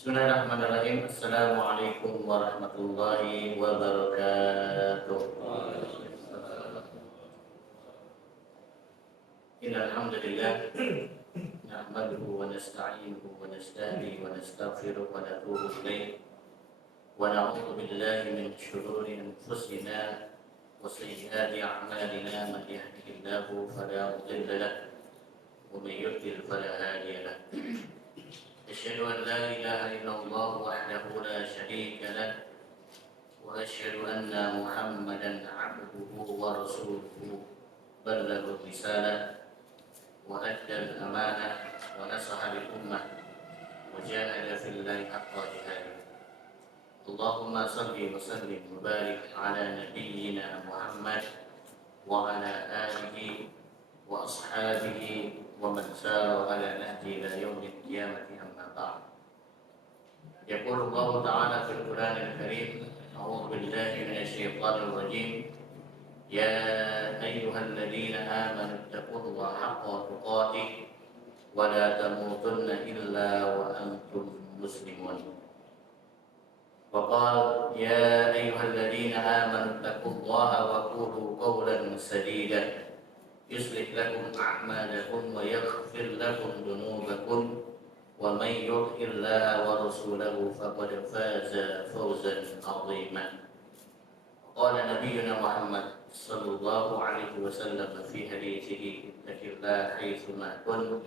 Bismillahirrahmanirrahim. Assalamualaikum warahmatullahi wabarakatuh. Innal hamdalillah nahmaduhu wa nasta'inuhu wa nasta'dihi wa nastaghfiruh wa natubu ilayh wa na'udzu billahi min shururi anfusina wa sayyiati a'malina man yahdihillahu fala mudilla lahu wa man yudlil fala hadiya lahu. أشهد أن لا إله إلا الله وحده لا شريك له وأشهد أن محمدا عبده ورسوله بلغ الرسالة وأدى الأمانة ونصح للأمة وجاهد في الله حق جهاده. اللهم صل وسلم وبارك على نبينا محمد وعلى آله وأصحابه ومن سار على نهجه إلى يوم القيامة. أما بعد. يقول الله تعالى في القرآن الكريم: أعوذ بالله من الشيطان الرجيم. يا أيها الذين آمنوا اتقوا الله حق تقاته ولا تموتن إلا وأنتم مسلمون. وقال: يا أيها الذين آمنوا اتقوا الله وقولوا قولا سديدا يصلح لكم أعمالكم ويغفر لكم ذنوبكم ومن يطع الله ورسوله فقد فاز فوزا عظيما. قال نبينا محمد صلى الله عليه وسلم في حديثه: اتق الله حيثما كنت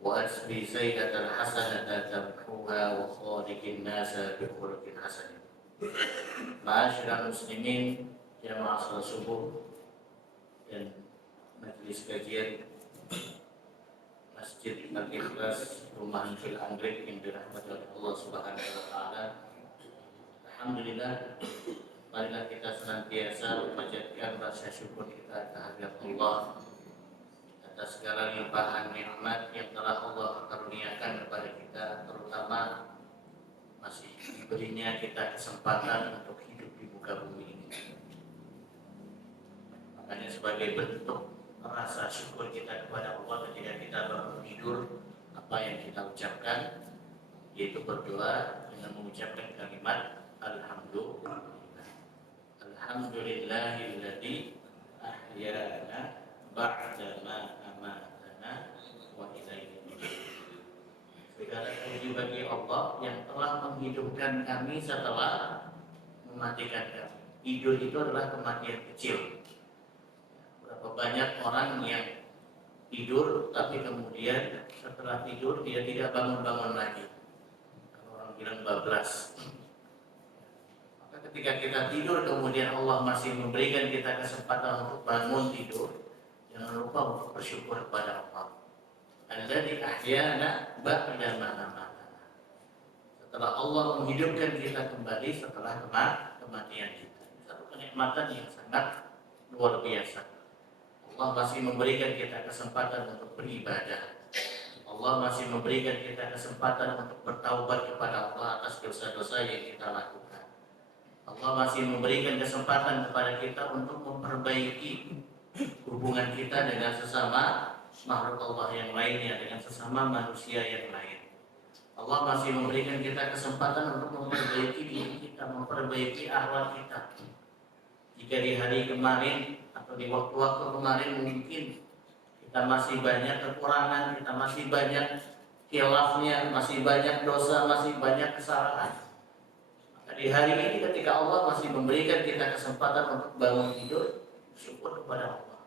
وأتبع سيئة الحسنة تمحوها وخالق الناس بخلق حسن. Ma'asyiral muslimin, jamaah salat subuh dan majelis kajian Masjid Al-Ikhlas Rumahan Fil Anggrek yang dirahmati oleh Allah Subhanahu wa taala. Alhamdulillah, marilah kita senantiasa memanjatkan rasa syukur kita kehadirat Allah atas segala limpahan nikmat yang telah Allah karuniakan kepada kita, terutama masih diberinya kita kesempatan untuk hidup di muka bumi ini. Makanya sebagai bentuk rasa syukur kita kepada Allah ketika kita bangun tidur, apa yang kita ucapkan yaitu berdoa dengan mengucapkan kalimat alhamdulillah. Alhamdulillahilladzi ahyana ba'da ma amatana wa ilaihi nusyur. Segala puji bagi Allah yang telah menghidupkan kami setelah mematikan kami. Tidur itu adalah kematian kecil. Berapa banyak orang yang tidur tapi kemudian setelah tidur dia tidak bangun-bangun lagi. Orang bilang bablas. Maka ketika kita tidur kemudian Allah masih memberikan kita kesempatan untuk bangun tidur, jangan lupa untuk bersyukur kepada Allah. Alladzi ahyana ba'da ma amatana. Setelah Allah menghidupkan kita kembali setelah kematian kita. Satu kenikmatan yang sangat luar biasa. Allah masih memberikan kita kesempatan untuk beribadah. Allah masih memberikan kita kesempatan untuk bertaubat kepada Allah atas dosa-dosa yang kita lakukan. Allah masih memberikan kesempatan kepada kita untuk memperbaiki hubungan kita dengan sesama makhluk Allah yang lainnya, dengan sesama manusia yang lain. Allah masih memberikan kita kesempatan untuk memperbaiki diri kita, memperbaiki akhlak kita. Jika di hari kemarin atau di waktu-waktu kemarin mungkin kita masih banyak kekurangan, kita masih banyak khilafnya, masih banyak dosa, masih banyak kesalahan. Maka di hari ini ketika Allah masih memberikan kita kesempatan untuk bangun tidur, syukur kepada Allah.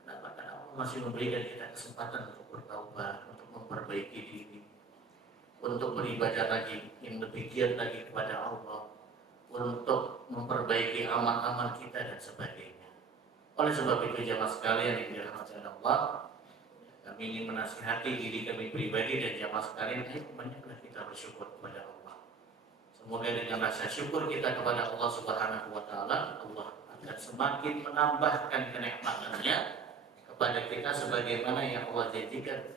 Kenapa? Karena Allah masih memberikan kita kesempatan untuk bertaubat, untuk memperbaiki diri, untuk beribadah lagi yang lebih giat lagi kepada Allah, untuk memperbaiki amal-amal kita dan sebagainya. Oleh sebab itu jamaah sekalian yang dirahmati Allah, kami ingin menasihati diri kami pribadi dan jamaah sekalian, ayo banyaklah kita bersyukur kepada Allah. Semoga dengan rasa syukur kita kepada Allah Subhanahu wa taala, Allah akan semakin menambahkan kenikmatannya kepada kita sebagaimana yang Allah janjikan.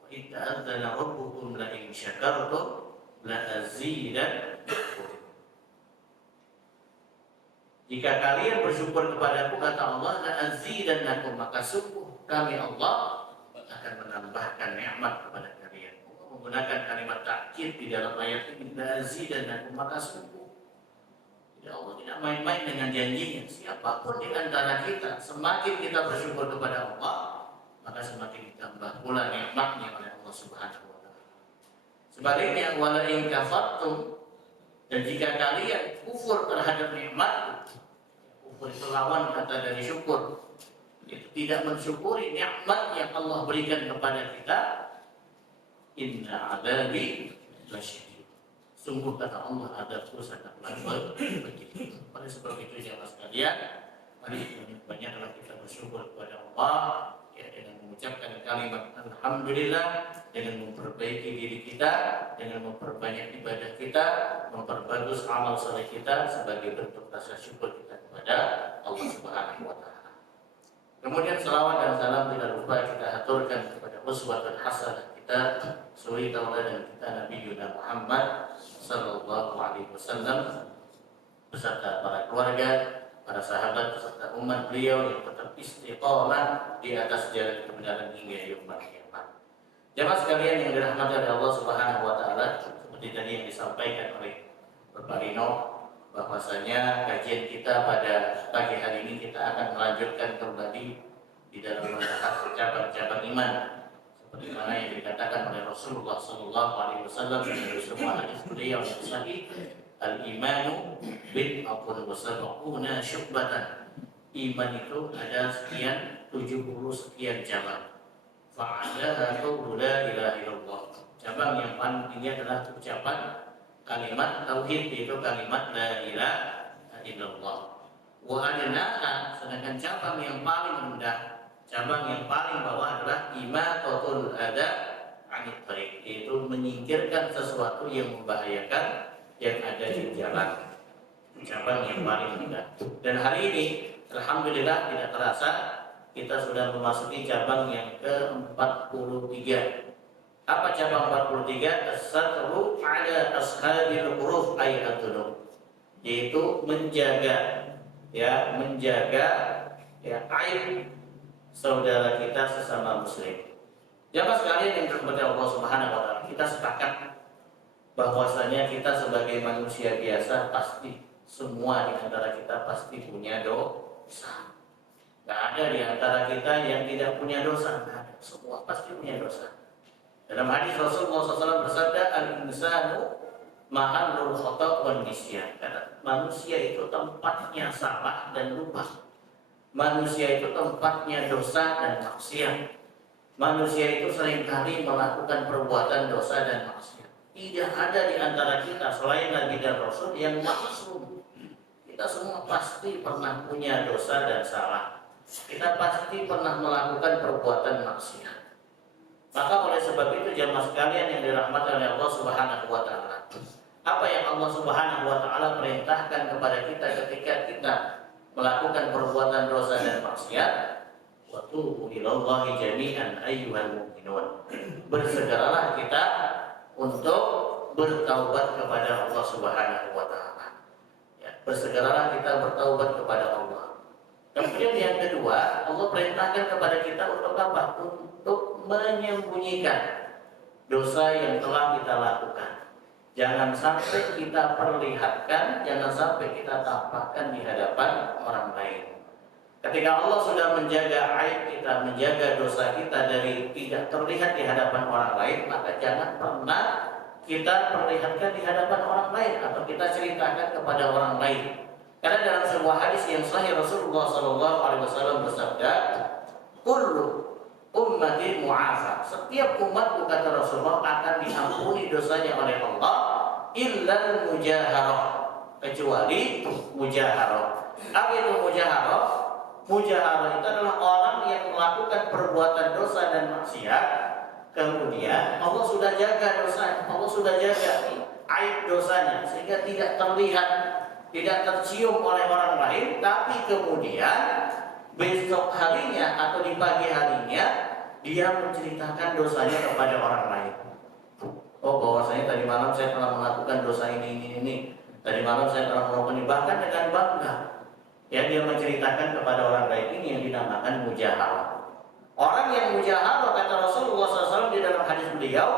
Wa idza adzana rabbukum la in syakartum la azidannakum. Jika kalian bersyukur kepadaku, kata Allah, la'azidannakum, maka sungguh kami Allah akan menambahkan nikmat kepada kalian. Allah menggunakan kalimat takkid di dalam ayat ini, dan maka sungguh ya Allah tidak main-main dengan janjinya. Siapapun di antara kita, semakin kita bersyukur kepada Allah, maka semakin ditambah pula nikmatnya oleh Allah Subhanahu wa taala. Sebaliknya, wala in kafartum, dan jika kalian kufur terhadap nikmat, kufur itu lawan kata dari syukur, itu tidak mensyukuri nikmat yang Allah berikan kepada kita, inna adabi lasyadid, sungguh kata Allah adabku sangat begitu. Oleh sebab itu jemaah sekalian, mari banyak-banyaklah kita bersyukur kepada Allah ya, dengan mengucapkan kalimat alhamdulillah, dengan memperbaiki diri kita, dengan memperbanyak ibadah kita, memperbagus amal saleh kita sebagai bentuk rasa syukur kita kepada Allah Subhanahu wa taala. Kemudian selawat dan salam tidak lupa kita aturkan kepada uswatun hasanah kita, suri tauladan kita Nabi Muhammad sallallahu alaihi wasallam beserta para keluarga, para sahabat beserta umat beliau yang tetap istiqomah di atas jalan kebenaran hingga yaumul kiamat. Jemaah sekalian yang dirahmati oleh Allah Subhanahu wa taala, seperti tadi yang disampaikan oleh Bapak Rino, bahwasanya kajian kita pada pagi hari ini kita akan melanjutkan kembali di dalam membahas cabang-cabang iman seperti mana yang dikatakan oleh Rasulullah sallallahu alaihi wasallam dalam sebuah hadis beliau yang sahih, al-imanu bid'atun wa sab'una syu'batan. Iman itu ada sekian 70 sekian cabang. Fa'adaha qawlu la ilaha illallah. Cabang yang paling tinggi adalah ucapan kalimat tauhid, yaitu kalimat la ilaha illallah. Wa adnaha, sedangkan cabang yang paling rendah, cabang yang paling bawah adalah imatatul adza 'anit thariq, yaitu menyingkirkan sesuatu yang membahayakan yang ada di jalan. Cabang yang paling rendah. Dan hari ini alhamdulillah tidak terasa kita sudah memasuki cabang yang ke-43. Apa cabang 43? As-satru 'ala ashabil huruf ayatul, yaitu menjaga aib saudara kita sesama muslim. Jamaah sekalian yang dirahmati Allah Subhanahu wa taala, kita sepakat bahwasanya kita sebagai manusia biasa pasti semua di antara kita pasti punya dosa. Tidak ada di antara kita yang tidak punya dosa. Tidak ada. Semua pasti punya dosa. Dalam hadis Rasulullah SAW bersabda, al-insanu mahallul khata' wan nisyan. Karena manusia itu tempatnya salah dan lupa. Manusia itu tempatnya dosa dan maksiat. Manusia itu seringkali melakukan perbuatan dosa dan maksiat. Tidak ada di antara kita selain Nabi dan Rasul yang maksum. Kita semua pasti pernah punya dosa dan salah. Kita pasti pernah melakukan perbuatan maksiat. Maka oleh sebab itu jamaah sekalian yang dirahmati oleh Allah Subhanahu wa taala, apa yang Allah Subhanahu wa taala perintahkan kepada kita ketika kita melakukan perbuatan dosa dan maksiat, wa tubu ilallahi jami'an ayyuhal mu'minun. Bersegeralah kita untuk bertaubat kepada Allah Subhanahu wa taala. Ya, bersegeralah kita bertaubat kepada Allah. Kemudian yang kedua, Allah perintahkan kepada kita untuk apa? Untuk menyembunyikan dosa yang telah kita lakukan. Jangan sampai kita perlihatkan, jangan sampai kita tampakkan di hadapan orang lain. Ketika Allah sudah menjaga aib kita, menjaga dosa kita dari tidak terlihat di hadapan orang lain, maka jangan pernah kita perlihatkan di hadapan orang lain atau kita ceritakan kepada orang lain. Karena dalam sebuah hadis yang sahih Rasulullah SAW bersabda, kullu ummati mu'afa, setiap umatku kata Rasulullah akan diampuni dosanya oleh Allah, illa mujaharah, kecuali mujaharah. Apa itu mujaharah? Mujaharah itu adalah orang yang melakukan perbuatan dosa dan maksiat, kemudian Allah sudah jaga dosanya, Allah sudah jaga aib dosanya sehingga tidak terlihat, tidak tercium oleh orang lain, tapi kemudian besok harinya atau di pagi harinya dia menceritakan dosanya kepada orang lain. Oh, bahwasanya tadi malam saya telah melakukan dosa ini. Tadi malam saya telah melakukan ini, bahkan dengan bangga. Ya, dia menceritakan kepada orang lain, ini yang dinamakan mujaharah. Orang yang mujaharah kata Rasulullah SAW di dalam hadis beliau,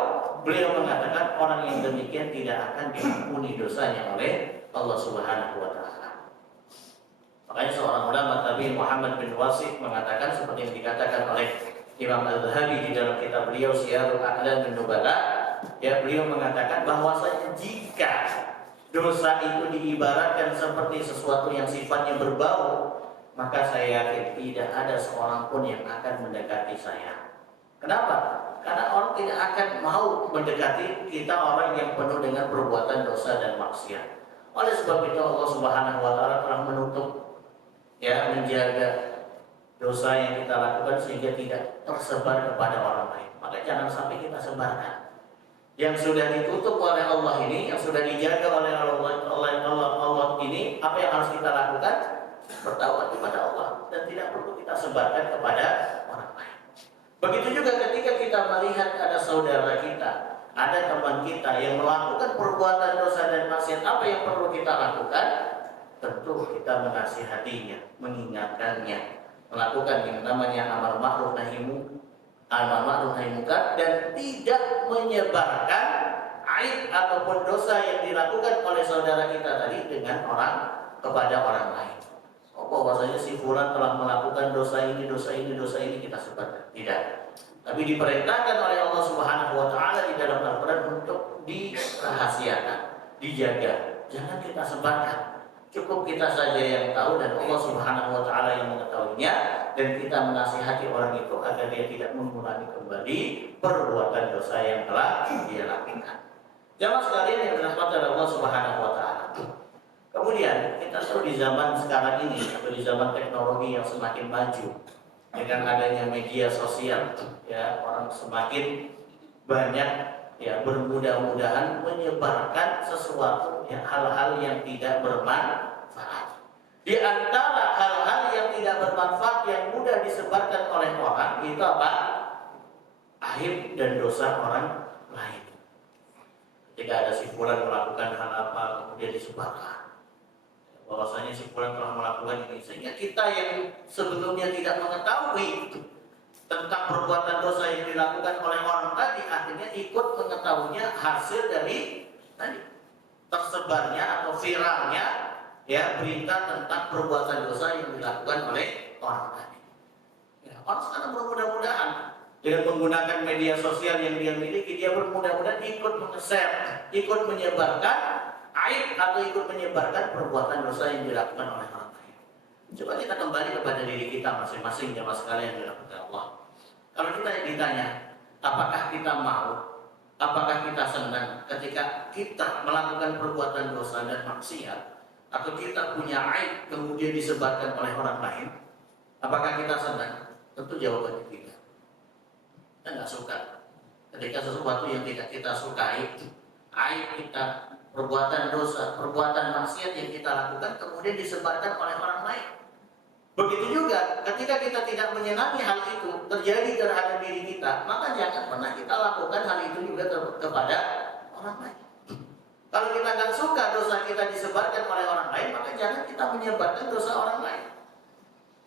beliau mengatakan orang yang demikian tidak akan diampuni dosanya oleh Allah Subhanahu wa taala. Makanya seorang ulama tabi'in Muhammad bin Wasif mengatakan seperti yang dikatakan oleh Imam Al-Zahabi di dalam kitab beliau Syiarul A'lam bin Nubala, ya, beliau mengatakan bahwasanya jika dosa itu diibaratkan seperti sesuatu yang sifatnya berbau, maka saya yakin tidak ada seorang pun yang akan mendekati saya. Kenapa? Karena orang tidak akan mau mendekati kita orang yang penuh dengan perbuatan dosa dan maksiat. Oleh sebab itu Allah Subhanahu wa taala telah menutup, ya, menjaga dosa yang kita lakukan sehingga tidak tersebar kepada orang lain. Maka jangan sampai kita sebarkan. Yang sudah ditutup oleh Allah ini, yang sudah dijaga oleh Allah ini, apa yang harus kita lakukan? Bertaubat kepada Allah dan tidak perlu kita sebarkan kepada orang lain. Begitu juga ketika kita melihat ada saudara kita, ada teman kita yang melakukan perbuatan dosa dan maksiat, apa yang perlu kita lakukan? Tentu kita menasihatinya, mengingatkannya, melakukan yang namanya amar ma'ruf nahi munkar, dan tidak menyebarkan aib ataupun dosa yang dilakukan oleh saudara kita tadi dengan kepada orang lain. Bahwasanya si fulan telah melakukan dosa ini kita sebarkan. Tidak. Tapi diperintahkan oleh Allah Subhanahu wa taala di dalam Al-Qur'an untuk dirahasiakan, dijaga. Jangan kita sebarkan. Cukup kita saja yang tahu dan Allah Subhanahu wa taala yang mengetahuinya, dan kita menasihati orang itu agar dia tidak mengulangi kembali perbuatan dosa yang telah dia lakukan. Jamaah sekalian yang dirahmati oleh Allah Subhanahu wa taala. Kemudian kita tahu di zaman sekarang ini atau di zaman teknologi yang semakin maju dengan adanya media sosial, ya, orang semakin banyak, ya, bermudah-mudahan menyebarkan sesuatu, ya, hal-hal yang tidak bermanfaat. Di antara hal-hal yang tidak bermanfaat yang mudah disebarkan oleh orang itu apa? Aib dan dosa orang lain. Ketika ada si fulan melakukan hal apa kemudian disebarkan, bahwasanya si fulan telah melakukan ini, sehingga kita yang sebelumnya tidak mengetahui tentang perbuatan dosa yang dilakukan oleh orang tadi akhirnya ikut mengetahuinya hasil dari tadi tersebarnya atau viralnya, ya, berita tentang perbuatan dosa yang dilakukan oleh orang tadi. Ya, orang sekarang bermudah-mudahan dengan menggunakan media sosial yang dia miliki, dia bermudah-mudahan ikut meng-share, ikut menyebarkan aib atau ikut menyebarkan perbuatan dosa yang dilakukan oleh orang lain. Coba kita kembali kepada diri kita masing-masing, jamaah sekalian yang dirahmati Allah. Kalau kita ditanya, apakah kita mau, apakah kita senang ketika kita melakukan perbuatan dosa dan maksiat, atau kita punya aib kemudian disebarkan oleh orang lain? Apakah kita senang? Tentu jawabannya tidak. Kita nggak suka ketika sesuatu yang tidak kita sukai, aib kita, perbuatan dosa, perbuatan maksiat yang kita lakukan kemudian disebarkan oleh orang lain. Begitu juga ketika kita tidak menyenangi hal itu terjadi terhadap diri kita, maka jangan pernah kita lakukan hal itu juga kepada orang lain. Kalau kita nggak suka dosa kita disebarkan oleh orang lain, maka jangan kita menyebarkan dosa orang lain.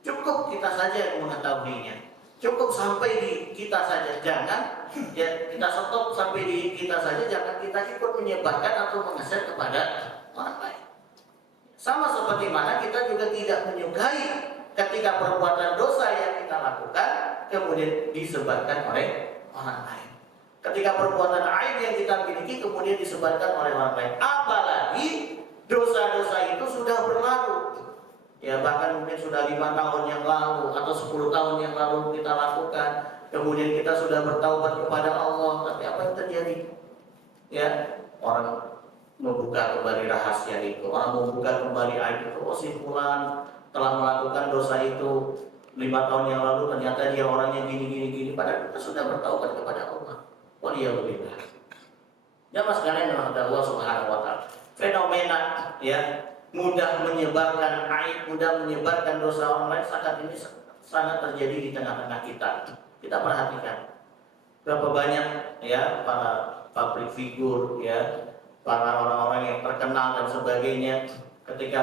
Cukup kita saja yang mengetahuinya. Cukup sampai di kita saja, jangan, ya, kita stop sampai di kita saja, jangan kita ikut menyebarkan atau mengeser kepada orang lain. Sama seperti mana kita juga tidak menyukai ketika perbuatan dosa yang kita lakukan kemudian disebarkan oleh orang lain. Ketika perbuatan aib yang kita miliki kemudian disebarkan oleh orang lain, apalagi dosa-dosa itu sudah berlalu. Ya, bahkan mungkin sudah 5 tahun yang lalu atau 10 tahun yang lalu kita lakukan, kemudian kita sudah bertaubat kepada Allah, tapi apa yang terjadi? Ya, orang membuka kembali rahasia itu, orang membuka kembali aib itu. Oh, si fulan telah melakukan dosa itu 5 tahun yang lalu, ternyata dia orangnya gini, padahal kita sudah bertaubat kepada Allah. Waliyahulillah. Ya, mas kalian yang Allah Subhanahu wa taala. Fenomena, ya, mudah menyebarkan aib, mudah menyebarkan dosa orang lain saat ini sangat terjadi di tengah-tengah kita. Kita perhatikan berapa banyak, ya, para public figure, ya, para orang-orang yang terkenal dan sebagainya, ketika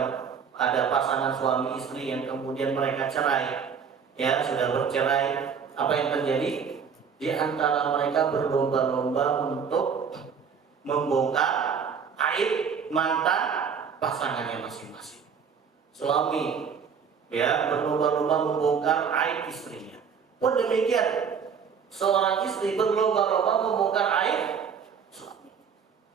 ada pasangan suami istri yang kemudian mereka cerai, ya, sudah bercerai, apa yang terjadi? Di antara mereka berlomba-lomba untuk membongkar aib mantan pasangannya masing-masing. Suami ya berlomba-lomba membongkar aib istrinya. Pun demikian, seorang istri berlomba-lomba membongkar aib suami.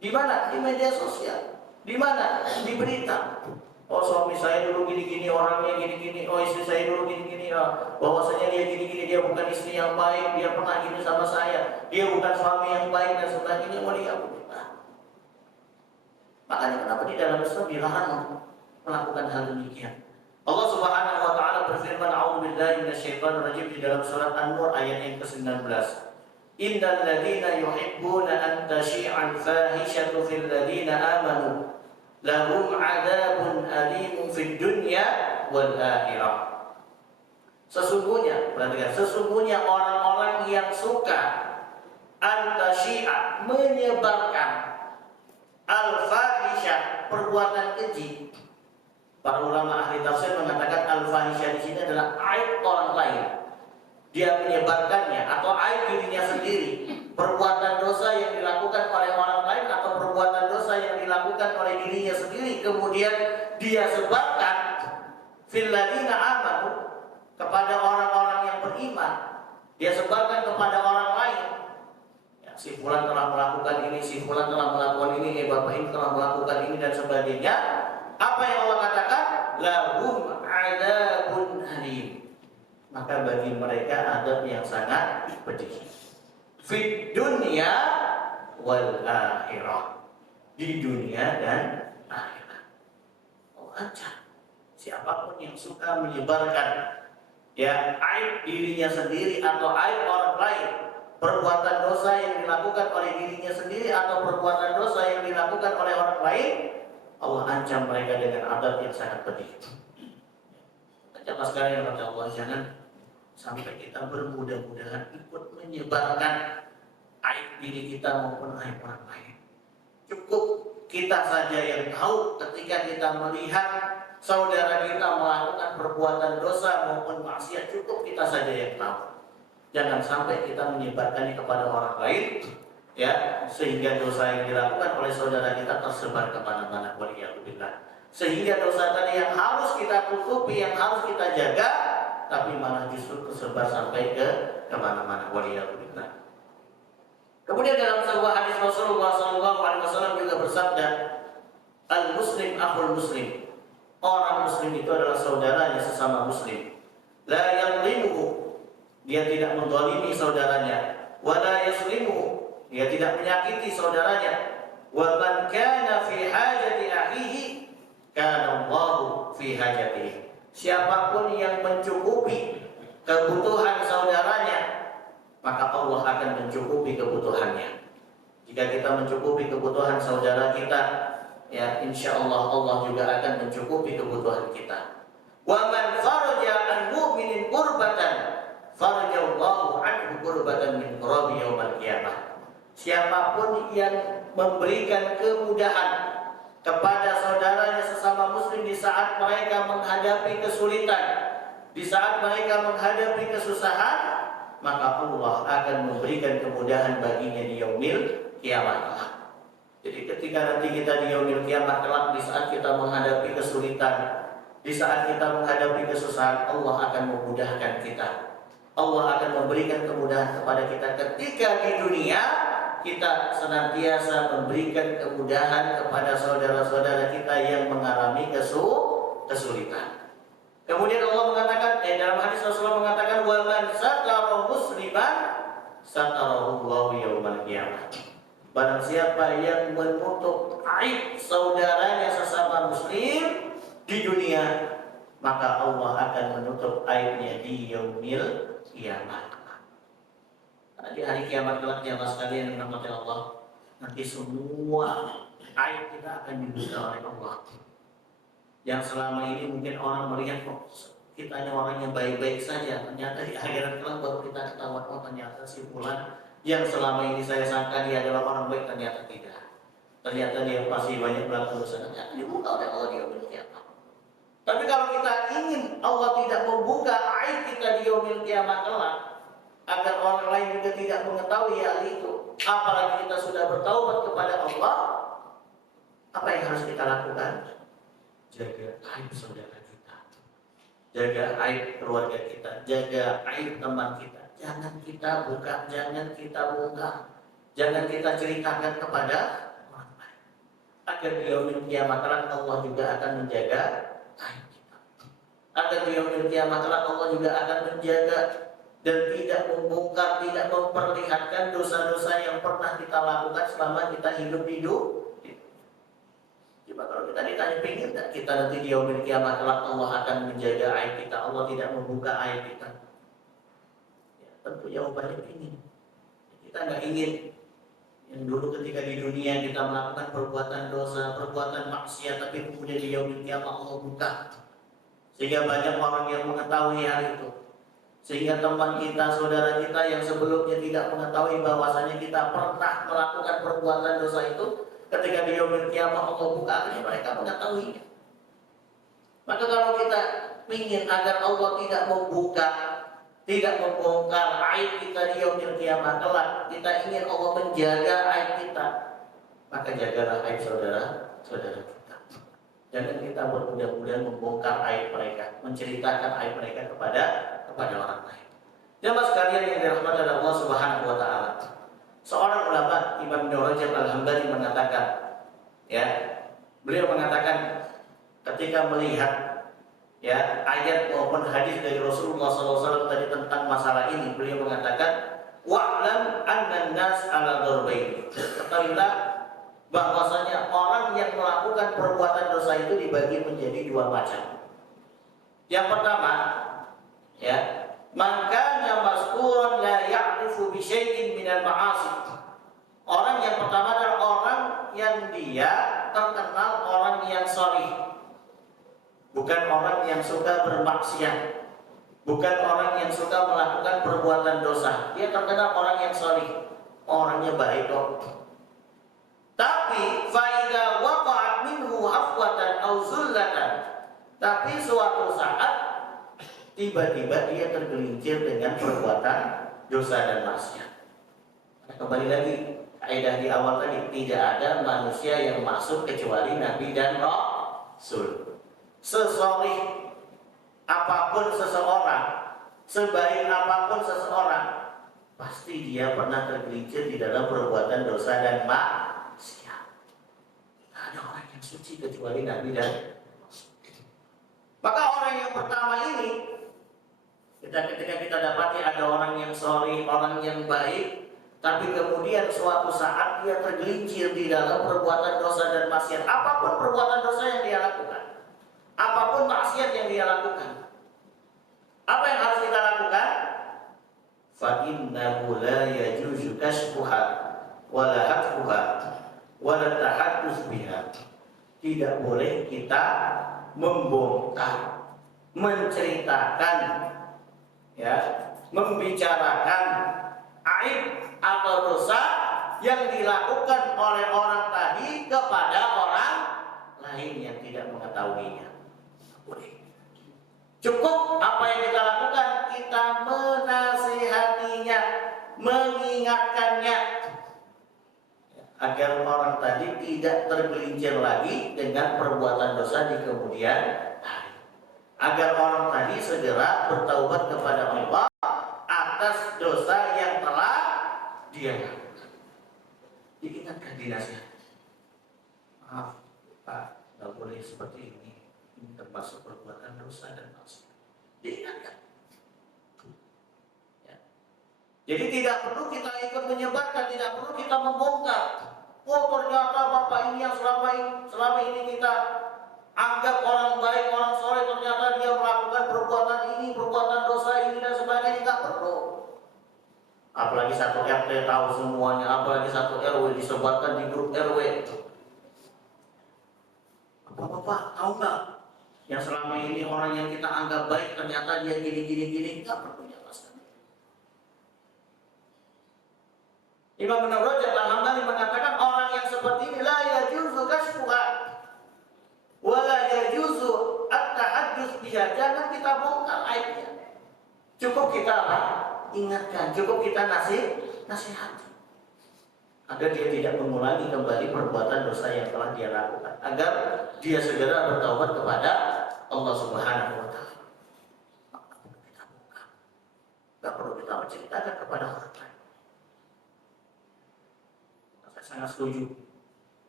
Di mana? Di media sosial. Di mana? Di berita. Oh, suami saya dulu gini-gini, orangnya gini-gini. Oh, istri saya dulu gini-gini. Oh, bahwasanya dia gini-gini, dia bukan istri yang baik, dia pernah gini sama saya, dia bukan suami yang baik dan sebagainya. Waliyahulillah. Makanya kenapa di dalam Islam dilarang melakukan hal demikian? Allah Subhanahu wa taala berfirman, "A'udzubillahi minasyaitonir rajim" di dalam surat An-Nur ayat yang ke-19. Innal ladzina yuhibbuna an tashi'al fahishatu fil ladzina amanu lahum 'adzabun alimun fid dunya wal akhirah. Sesungguhnya, perhatikan, sesungguhnya orang-orang yang suka an tashi'a menyebarkan al-fahisyah perbuatan keji. Para ulama ahli tafsir mengatakan al-fahisyah di sini adalah aib orang lain. Dia menyebarkannya atau aib dirinya sendiri. Perbuatan dosa yang dilakukan oleh orang lain atau perbuatan dosa yang dilakukan oleh dirinya sendiri kemudian dia sebarkan fil ladzina amanu kepada orang-orang yang beriman. Dia sebarkan kepada orang lain. Ya, si fulan telah melakukan ini, si fulan telah melakukan ini, bapak ini telah melakukan ini dan sebagainya. Apa yang Allah katakan? Lahum 'adzabun alim. Maka bagi mereka adab yang sangat pedih. Fid dunya wal akhirah. Di dunia dan akhirat. Oh, ancam. Siapapun yang suka menyebarkan ya aib dirinya sendiri atau aib orang lain, perbuatan dosa yang dilakukan oleh dirinya sendiri atau perbuatan dosa yang dilakukan oleh orang lain, Allah ancam mereka dengan adab yang sangat pedih. Jamaah sekalian yang Allah, jangan sampai kita bermudah-mudahan ikut menyebarkan aib diri kita maupun aib orang lain. Cukup kita saja yang tahu ketika kita melihat saudara kita melakukan perbuatan dosa maupun maksiat, cukup kita saja yang tahu. Jangan sampai kita menyebarkannya kepada orang lain, ya, sehingga dosa yang dilakukan oleh saudara kita tersebar kemana-mana. Waliyahulillah. Sehingga dosa tadi yang harus kita tutupi, yang harus kita jaga, tapi malah justru tersebar sampai ke kemana-mana. Waliyahulillah. Kemudian dalam sebuah hadis Rasulullah SAW juga bersabda, al-muslim akhul muslim. Orang muslim itu adalah saudaranya sesama muslim. La yadlimuhu, dia tidak menzalimi saudaranya. Wa la yaslimuhu, dia tidak menyakiti saudaranya. Wa man kana fi hajati akhihi kana Allahu fi hajatihi. Siapapun yang mencukupi kebutuhan saudaranya, maka Allah akan mencukupi kebutuhannya. Jika kita mencukupi kebutuhan saudara kita, ya insya Allah Allah juga akan mencukupi kebutuhan kita. Wa man faraja an mu'minin qurbatan farajallahu anhu qurbatan min qurabi yaumil qiyamah. Siapapun yang memberikan kemudahan kepada saudaranya sesama muslim di saat mereka menghadapi kesulitan, di saat mereka menghadapi kesusahan, maka Allah akan memberikan kemudahan baginya di yaumil kiamat. Jadi ketika nanti kita di yaumil kiamat kelak, di saat kita menghadapi kesulitan, di saat kita menghadapi kesusahan, Allah akan memudahkan kita. Allah akan memberikan kemudahan kepada kita. Ketika di dunia kita senantiasa memberikan kemudahan kepada saudara-saudara kita yang mengalami kesulitan. Kemudian Allah mengatakan, dalam hadis Rasulullah mengatakan, wa man satara musliman satarahu Allahu yaumal qiyamah. Barang siapa yang menutup aib saudaranya sesama muslim di dunia, maka Allah akan menutup aibnya di yaumil qiyamah. Di hari kiamat kelak, jamaah sekalian yang dirahmati Allah, nanti semua aib kita akan dibuka oleh Allah. Yang selama ini mungkin orang melihat kok kitanya orang yang baik-baik saja, ternyata di akhirat kelak baru kita ketahuan, oh ternyata si fulan yang selama ini saya sangka dia adalah orang baik, ternyata tidak. Ternyata dia pasti banyak melakukan dosa, ternyata dibuka oleh Allah di yaumil qiyamah. Tapi kalau kita ingin Allah tidak membuka aib kita di yaumil qiyamah kelak, agar orang lain juga tidak mengetahui hal itu. Apalagi kita sudah bertaubat kepada Allah, apa yang harus kita lakukan? Jaga aib saudara kita, jaga aib keluarga kita, jaga aib teman kita. Jangan kita buka, jangan kita bongkar, jangan kita ceritakan kepada orang lain. Agar di yaumil kiamat Allah juga akan menjaga aib kita. Agar di yaumil kiamat Allah juga akan menjaga dan tidak membongkar, tidak memperlihatkan dosa-dosa yang pernah kita lakukan selama kita hidup. Coba kalau kita ditanya, pengen tidak kita nanti di yaumil kiamat Allah akan menjaga aib kita, Allah tidak membuka aib kita? Ya, tentu jawabannya ingin. Kita nggak ingin yang dulu ketika di dunia kita melakukan perbuatan dosa, perbuatan maksiat, tapi kemudian di yaumil kiamat Allah buka, sehingga banyak orang yang mengetahui hal itu. Sehingga teman kita, saudara kita yang sebelumnya tidak mengetahui bahwasanya kita pernah melakukan perbuatan dosa itu, ketika di yaumil kiamat Allah buka, akhirnya mereka mengetahuinya. Maka kalau kita ingin agar Allah tidak membuka, tidak membongkar aib kita di yaumil kiamat kelak, kita ingin Allah menjaga aib kita, maka jagalah aib saudara-saudara kita. Jangan kita bermudah-mudahan membongkar aib mereka, menceritakan aib mereka kepada orang lain. Jamaah sekalian yang dirahmati oleh Allah Subhanahu wa taala. Seorang ulama, Imam Ibnu Rajab Al-Hambali mengatakan, ya, beliau mengatakan ketika melihat ya ayat maupun hadis dari Rasulullah SAW tadi tentang masalah ini, beliau mengatakan, wa'lam anna nas ala dzarbain. Ketahuilah bahwasanya orang yang melakukan perbuatan dosa itu dibagi menjadi dua macam. Yang pertama, ya, makanya mazkuran la ya'rifu bi syai'in minal ma'asi. Orang yang pertama adalah orang yang dia terkenal orang yang shalih, bukan orang yang suka bermaksiat, bukan orang yang suka melakukan perbuatan dosa. Dia terkenal orang yang shalih, orangnya baik kok. Tapi fa idza waqa'at minhu afwatan aw zullatan, tapi suatu saat tiba-tiba dia tergelincir dengan perbuatan dosa dan maksiat. Kembali lagi kaidah di awal tadi, tidak ada manusia yang masuk kecuali Nabi dan Rasul. Sesolih apapun seseorang, sebaik apapun seseorang, pasti dia pernah tergelincir di dalam perbuatan dosa dan maksiat. Tidak ada orang yang suci kecuali Nabi dan Rasul. Maka orang yang pertama ini, ketika kita dapati ada orang yang sholih, orang yang baik, tapi kemudian suatu saat dia tergelincir di dalam perbuatan dosa dan maksiat. Apapun perbuatan dosa yang dia lakukan, apapun maksiat yang dia lakukan, apa yang harus kita lakukan? Fa innahu la yajuzu kashfuha wa la hatfuha wa la tahaddus biha. Tidak boleh kita membongkar, menceritakan, ya, membicarakan aib atau dosa yang dilakukan oleh orang tadi kepada orang lain yang tidak mengetahuinya. Boleh. Cukup apa yang kita lakukan, kita menasihatinya, mengingatkannya, agar orang tadi tidak tergelincir lagi dengan perbuatan dosa di kemudian hari. Agar orang tadi segera bertaubat kepada Allah atas dosa yang telah dia lakukan. Diingatkan, dinasihati. Maaf Pak, tidak boleh seperti ini. Ini termasuk perbuatan dosa dan maksiat. Diingatkan. Ya. Jadi tidak perlu kita ikut menyebarkan, tidak perlu kita membongkar. Oh ternyata Bapak ini yang selama ini kita anggap orang baik, orang soleh, ternyata dia melakukan perbuatan ini, perbuatan dosa ini dan sebagainya. Tidak perlu. Apalagi satu RT tahu semuanya, apalagi satu RW disebarkan di grup RW. Bapak tahu nggak? Yang selama ini orang yang kita anggap baik ternyata dia gini. Nggak perlu jelaskan. Imam Ibnu Rajab Al-Hambali mengatakan orang yang seperti ini la yajuzu kashfuha wa la yajuzu at-tahaddus biha. Jangan kita bongkar aibnya. Cukup kita apa? ingatkan, cukup kita nasihati agar dia tidak mengulangi kembali perbuatan dosa yang telah dia lakukan, agar dia segera bertaubat kepada Allah Subhanahu wa taala. Tidak perlu kita menceritakan kepada orang lain. Saya sangat setuju.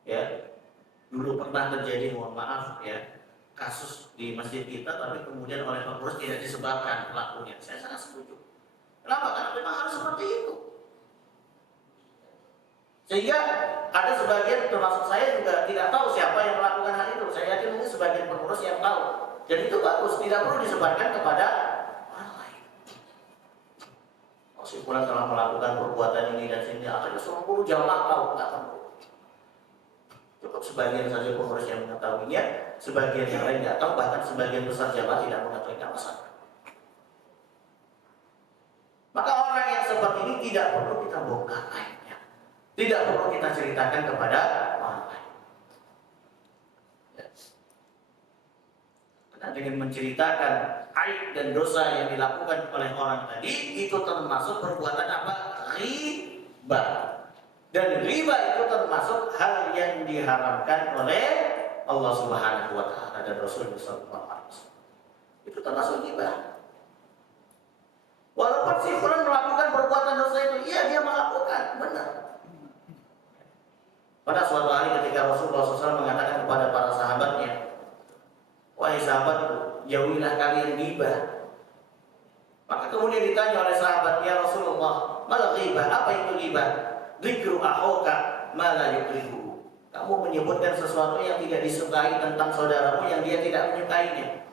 Ya, dulu pernah terjadi, mohon maaf ya, kasus di masjid kita, tapi kemudian oleh pengurus tidak disebabkan pelakunya. Saya sangat setuju. Kenapa? Karena memang harus seperti itu. Sehingga ada sebagian, termasuk saya juga tidak tahu siapa yang melakukan hal itu. Saya yakin mungkin sebagian pengurus yang tahu. Dan itu bagus, tidak perlu disebarkan kepada orang lain. Si fulan telah melakukan perbuatan ini dan sini, akhirnya seluruh jamaah tahu, tidak perlu. Cukup sebagian saja pengurus yang mengetahuinya, sebagian yang lain tidak tahu, bahkan sebagian besar jamaah tidak mengetahui masalah. Maka orang yang seperti ini tidak perlu kita bongkar aibnya, tidak perlu kita ceritakan kepada orang lain. Karena dengan menceritakan aib dan dosa yang dilakukan oleh orang tadi, itu termasuk perbuatan apa? Riba. Dan riba itu termasuk hal yang diharamkan oleh Allah Subhanahu wa taala dan Rasulullah SAW. Itu termasuk riba. Walaupun si fulan melakukan perbuatan dosa itu, iya dia melakukan, benar. Pada suatu hari ketika Rasulullah SAW mengatakan kepada para sahabatnya, wahai sahabatku, jauhilah kalian ghibah. Maka kemudian ditanya oleh sahabat, ya Rasulullah, malah ghibah, apa itu ghibah? Dzikru akhoka ma la yukrihu. Kamu menyebutkan sesuatu yang tidak disukai tentang saudaramu yang dia tidak menyukainya.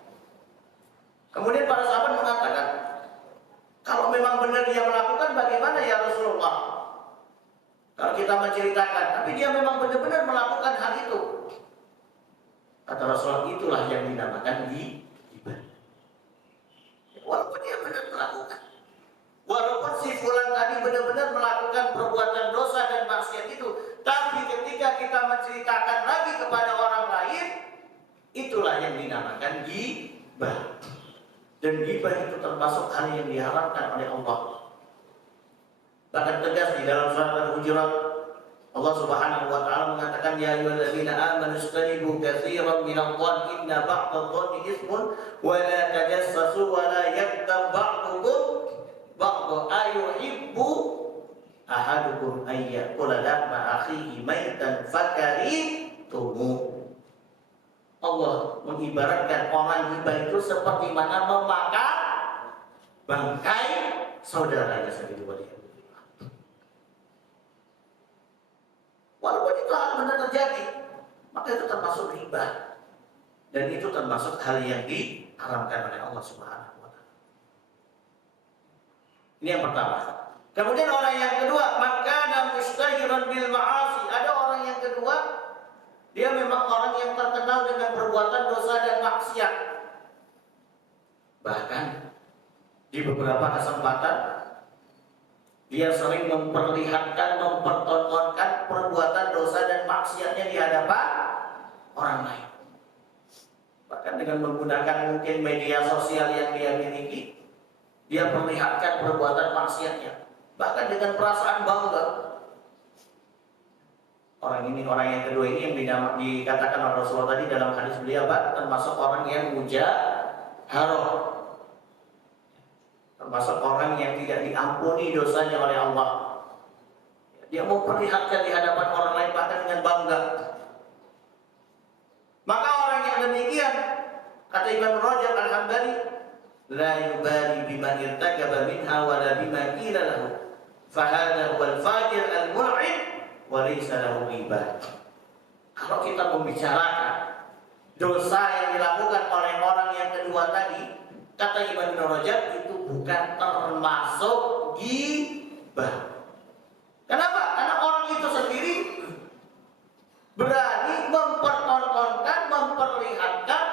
Kemudian para sahabat mengatakan, kalau memang benar dia melakukan, bagaimana ya Rasulullah? Kalau kita menceritakan, tapi dia memang benar-benar melakukan hal itu. Kata Rasulullah, itulah yang dinamakan ghibah. Walaupun dia benar melakukan, walaupun si fulan tadi benar-benar melakukan perbuatan dosa dan maksiat itu, tapi ketika kita menceritakan lagi kepada orang lain, itulah yang dinamakan ghibah. Dan ghibah itu termasuk hal yang diharamkan oleh Allah. Bahkan tegas di dalam surat Al-Hujurat, Allah Subhanahu wa taala mengatakan, ya ayyuhalladzina amanu istanibu katsiran minadh-dhanni inna ba'dadh-dhanni itsmun wa la tajassasu wa la yaghtab ba'dukum ba'dha ayuhibbu ahadukum ay ya'kula lahma akhihi maitan fakarihtumu. Allah mengibaratkan orang ghibah itu seperti mana memakan bangkai saudaranya sendiri. Walaupun itu hal benar terjadi, maka itu termasuk ghibah. Dan itu termasuk hal yang diharamkan oleh Allah Subhanahu wa taala. Ini yang pertama. Kemudian orang yang kedua, maka mustahiran bil ma'asi. Ada orang yang kedua, dia memang orang yang terkenal dengan perbuatan dosa dan maksiat. Bahkan di beberapa kesempatan dia sering memperlihatkan, mempertontonkan perbuatan dosa dan maksiatnya di hadapan orang lain. Bahkan dengan menggunakan mungkin media sosial yang dia miliki, dia perlihatkan perbuatan maksiatnya. Bahkan dengan perasaan bangga. Orang yang kedua ini yang dikatakan oleh Rasulullah tadi dalam hadis beliau, termasuk orang yang mujaharah, termasuk orang yang tidak diampuni dosanya oleh Allah. Dia memperlihatkan di hadapan orang lain bahkan dengan bangga. Maka orang yang demikian, kata Imam Rajab Al-Hambali, la yubali bima irtakaba minha wa la bima qila lahu, fa hadha huwal fajir al-mul'in wa laysa lahu ghibah. Kalau kita membicarakan dosa yang dilakukan oleh orang yang kedua tadi, kata Imam Rajab, itu bukan termasuk ghibah. Kenapa? Karena orang itu sendiri berani mempertontonkan, memperlihatkan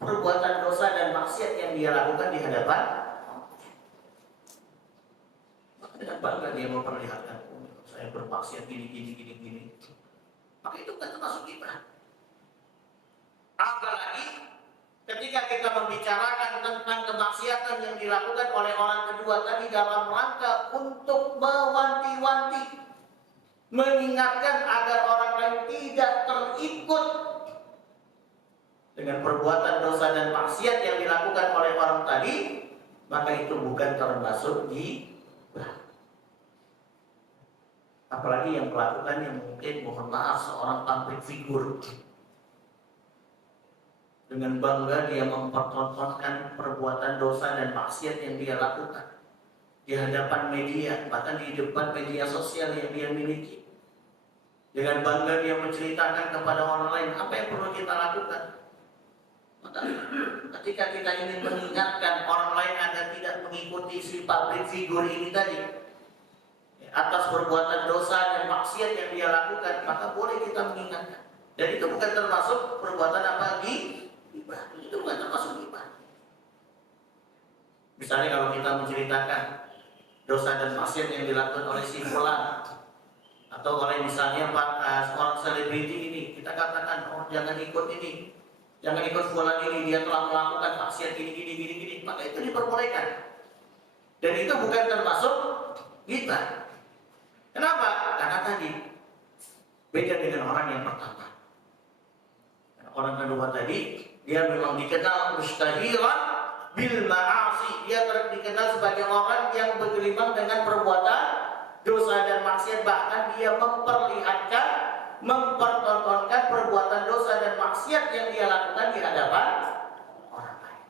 perbuatan dosa dan maksiat yang dia lakukan di hadapan. Maka dengan bangga dia memperlihatkan, saya bermaksiat gini. Maka itu kan termasuk ghibah. Apalagi Ketika kita membicarakan tentang kemaksiatan yang dilakukan oleh orang kedua tadi dalam rangka untuk mewanti-wanti, mengingatkan agar orang lain tidak terikut dengan perbuatan dosa dan maksiat yang dilakukan oleh orang tadi, maka itu bukan termasuk ghibah. Apalagi yang melakukan yang mungkin, mohon maaf, seorang public figure. Dengan bangga dia mempertontonkan perbuatan dosa dan maksiat yang dia lakukan di hadapan media, bahkan di depan media sosial yang dia miliki. Dengan bangga dia menceritakan kepada orang lain apa yang perlu kita lakukan. Maka ketika kita ingin mengingatkan orang lain agar tidak mengikuti si public figure ini tadi atas perbuatan dosa dan maksiat yang dia lakukan, maka boleh kita mengingatkan. Dan itu bukan termasuk perbuatan apa ghibah. Itu bukan termasuk ghibah. Misalnya kalau kita menceritakan dosa dan maksiat yang dilakukan oleh si fulan, atau oleh misalnya seorang selebriti ini, kita katakan, oh jangan ikut ini, jangan ikut fulan ini, dia telah melakukan maksiat gini, maka itu diperbolehkan. Dan itu bukan termasuk ghibah. Kenapa? Karena tadi beda dengan orang yang pertama. Orang kedua tadi dia memang dikenal mustahiran bil ma'asi, dia dikenal sebagai orang yang bergelimang dengan perbuatan dosa dan maksiat, bahkan dia memperlihatkan, mempertontonkan perbuatan dosa dan maksiat yang dia lakukan di hadapan orang lain.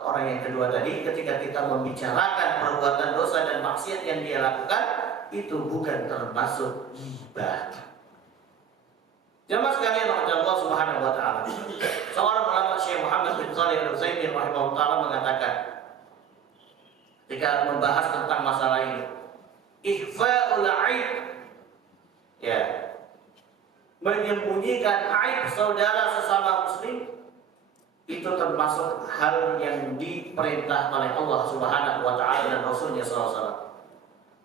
Orang yang kedua tadi, ketika kita membicarakan perbuatan dosa dan maksiat yang dia lakukan, itu bukan termasuk ghibah. Jamaah sekalian rahmatullah Allah Subhanahu wa taala. Seorang ulama Syekh Muhammad bin Shalih Al-Utsaimin rahimahullah taala mengatakan ketika membahas tentang masalah ini, ikhfa'ul 'aib, ya, menyembunyikan aib saudara sesama muslim, itu termasuk hal yang diperintah oleh Allah Subhanahu wa taala dan Rasulnya sallallahu alaihi wasallam.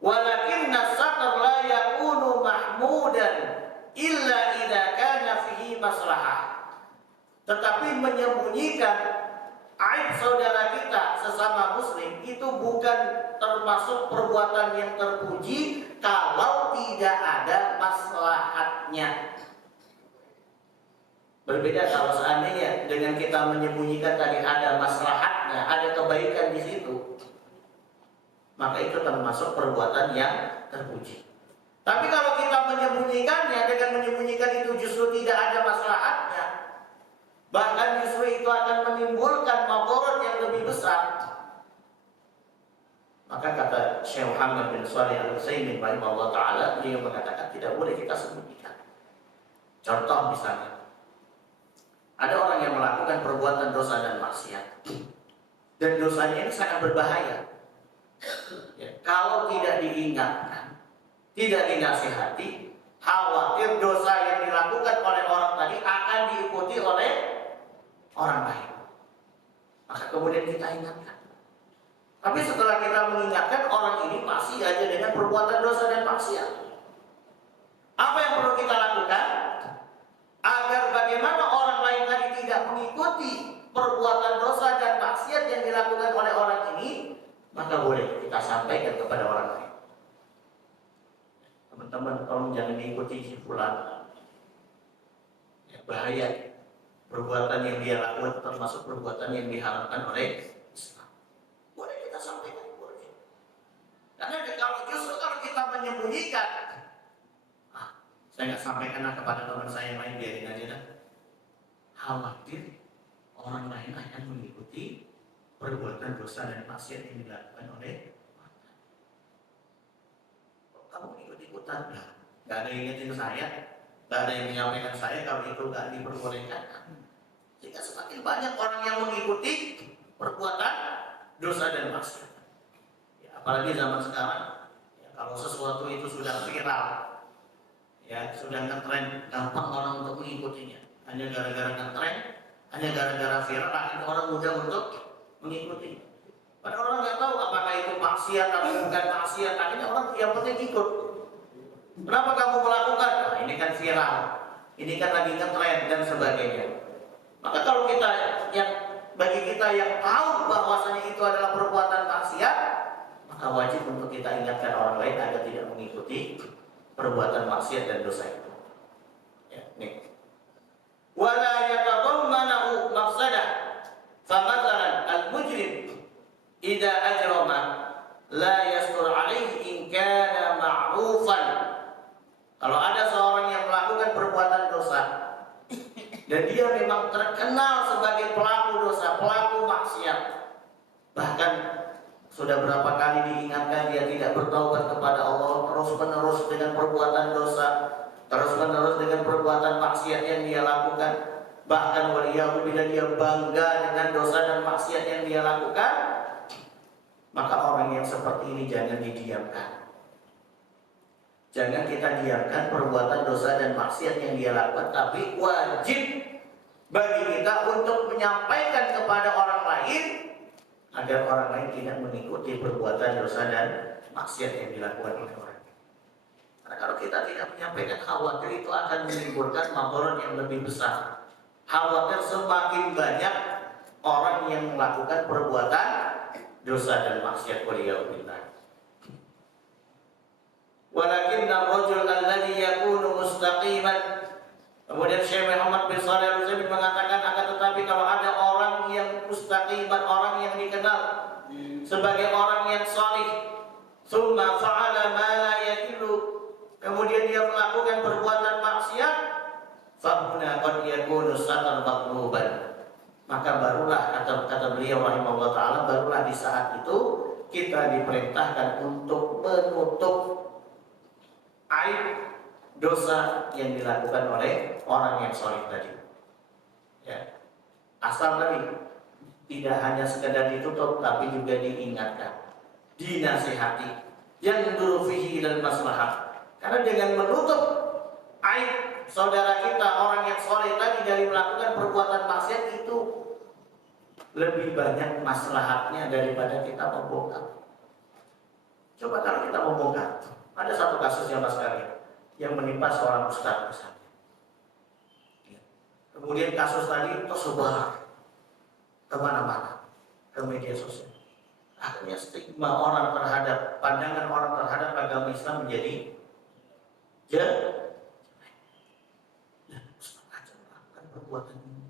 Walakinna satr la yakunu mahmudan illa idza kana fihi maslahah. Tetapi menyembunyikan aib saudara kita sesama muslim itu bukan termasuk perbuatan yang terpuji kalau tidak ada maslahatnya. Berbeda kalau seandainya dengan kita menyembunyikan tadi ada maslahatnya, ada kebaikan di situ, maka itu termasuk perbuatan yang terpuji. Tapi kalau kita menyembunyikannya, dengan menyembunyikan itu justru tidak ada maslahatnya, bahkan justru itu akan menimbulkan madarat yang lebih besar, maka kata Syekh Muhammad bin Shalih Al-Utsaimin rahimahullah taala, dia mengatakan tidak boleh kita sembunyikan. Contoh misalnya, ada orang yang melakukan perbuatan dosa dan maksiat, dan dosanya ini sangat berbahaya. Ya, kalau tidak diingatkan, tidak dinasihati, khawatir dosa yang dilakukan oleh orang tadi akan diikuti oleh orang lain. Maka kemudian kita ingatkan. Tapi setelah kita mengingatkan, orang ini masih aja dengan perbuatan dosa dan maksiat. Apa yang perlu kita lakukan? Agar bagaimana orang lain tadi tidak mengikuti perbuatan dosa dan maksiat yang dilakukan oleh orang ini, maka boleh kita sampaikan kepada orang lain. Teman-teman, tolong jangan diikuti si fulan. Ya, bahaya. Perbuatan yang dia lakukan termasuk perbuatan yang diharamkan oleh Islam. Boleh kita sampaikan, boleh. Karena kalau kita menyembunyikan, saya nggak sampaikan kepada teman saya yang lain, biarin aja dah. Khawatir orang lain akan mengikuti perbuatan dosa dan maksiat yang dilakukan oleh orang. Kamu ikut-ikutan, nggak ada yang ingetin saya, nggak ada yang menyampaikan saya kalau itu nggak diperbolehkan. Jika semakin banyak orang yang mengikuti perbuatan dosa dan maksiat, ya, apalagi zaman sekarang, ya, kalau sesuatu itu sudah viral, ya sudah ngetren, gampang orang untuk mengikutinya. Hanya gara-gara ngetren, hanya gara-gara viral, akhirnya orang mudah untuk mengikuti. Padahal orang nggak tahu apakah itu maksiat atau bukan maksiat. Akhirnya orang yang penting ikut. Kenapa kamu melakukan? Nah, ini kan viral, ini kan lagi ngetren dan sebagainya. Maka kalau kita yang bagi kita yang tahu bahwasanya itu adalah perbuatan maksiat, maka wajib untuk kita ingatkan orang lain agar tidak mengikuti perbuatan maksiat dan dosa itu. Ya, nih. Wala yatadammanahu mafsadah. Famathalan al-mujrim idza ajrama la yastur alaihi in kana ma'rufan. Kalau ada seorang yang melakukan perbuatan dosa dan dia memang terkenal sebagai pelaku dosa, pelaku maksiat, bahkan sudah berapa kali diingatkan dia tidak bertaubat kepada Allah, terus-menerus dengan perbuatan dosa, terus-menerus dengan perbuatan maksiat yang dia lakukan, bahkan waliyahulillah dia bangga dengan dosa dan maksiat yang dia lakukan, maka orang yang seperti ini jangan didiamkan. Jangan kita diamkan perbuatan dosa dan maksiat yang dia lakukan, tapi wajib bagi kita untuk menyampaikan kepada orang lain agar orang lain tidak mengikuti perbuatan dosa dan maksiat yang dilakukan oleh orang. Karena kalau kita tidak menyampaikan, khawatir itu akan menimbulkan madarat yang lebih besar. Khawatir semakin banyak orang yang melakukan perbuatan dosa dan maksiat, waliyahulillah. Walakinna rajul alladhi yakunu mustaqiman. Kemudian Syekh Muhammad bin Shalih Al-Utsaimin mengatakan, akan tetapi kalau ada orang yang mustaqiman, orang yang dikenal sebagai orang yang salih, summa fa'ala ma la yahillu, kemudian dia melakukan perbuatan maksiat, fahuna qad yakunu satar maqluban, maka barulah kata beliau rahimahullah taala, barulah di saat itu kita diperintahkan untuk menutup aib dosa yang dilakukan oleh orang yang saleh tadi. Ya. Asal tadi tidak hanya sekedar ditutup, tapi juga diingatkan, dinasihati, yang dulu fihi ilal maslahat. Karena dengan menutup aib saudara kita orang yang saleh tadi dari melakukan perbuatan maksiat itu lebih banyak maslahatnya daripada kita membongkar. Coba kalau kita membongkar, ada satu kasus yang mas kalian yang menimpa seorang ustaz misalnya. Kemudian kasus tadi tersebar kemana-mana, ke media sosial. Akhirnya stigma orang terhadap, pandangan orang terhadap agama Islam menjadi jelek. Ya, ustaz aja melakukan perbuatan ini.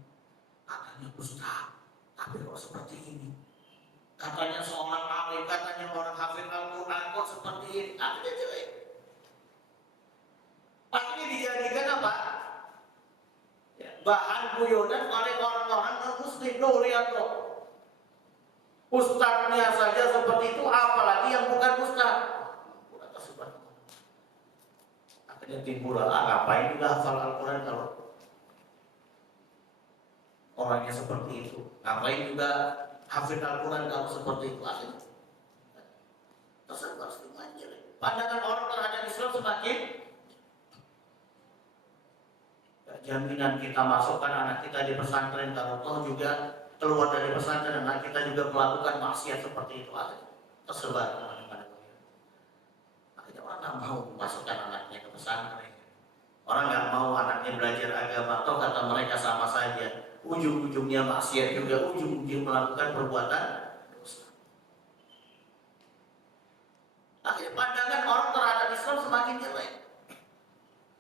Katanya ustaz, tapi kok seperti ini? Katanya seorang alim, katanya orang hafid Al-Quran, kok seperti ini? Akhirnya jelek. Akhirnya dijadikan apa? Ya, bahan guyonan oleh orang-orang non-muslim. Loh, lihat loh, ustadznya saja seperti itu, apalagi yang bukan ustadz. Akhirnya timbul, ngapain juga hafal Al-Quran kalau orangnya seperti itu? Ngapain juga hafid Al-Quran kalau seperti itu? Akhirnya tersebar stigma jelek. Pandangan orang terhadap Islam semakin. Jaminan kita masukkan anak kita di pesantren, kalau toh juga keluar dari pesantren anak kita juga melakukan maksiat seperti itu, akhirnya tersebar kemana-mana. Akhirnya orang nggak mau memasukkan anaknya ke pesantren, orang nggak mau anaknya belajar agama, toh kata mereka sama saja, ujung-ujungnya maksiat juga, ujung-ujung melakukan perbuatan dosa. Akhirnya pandangan orang terhadap Islam semakin jelek.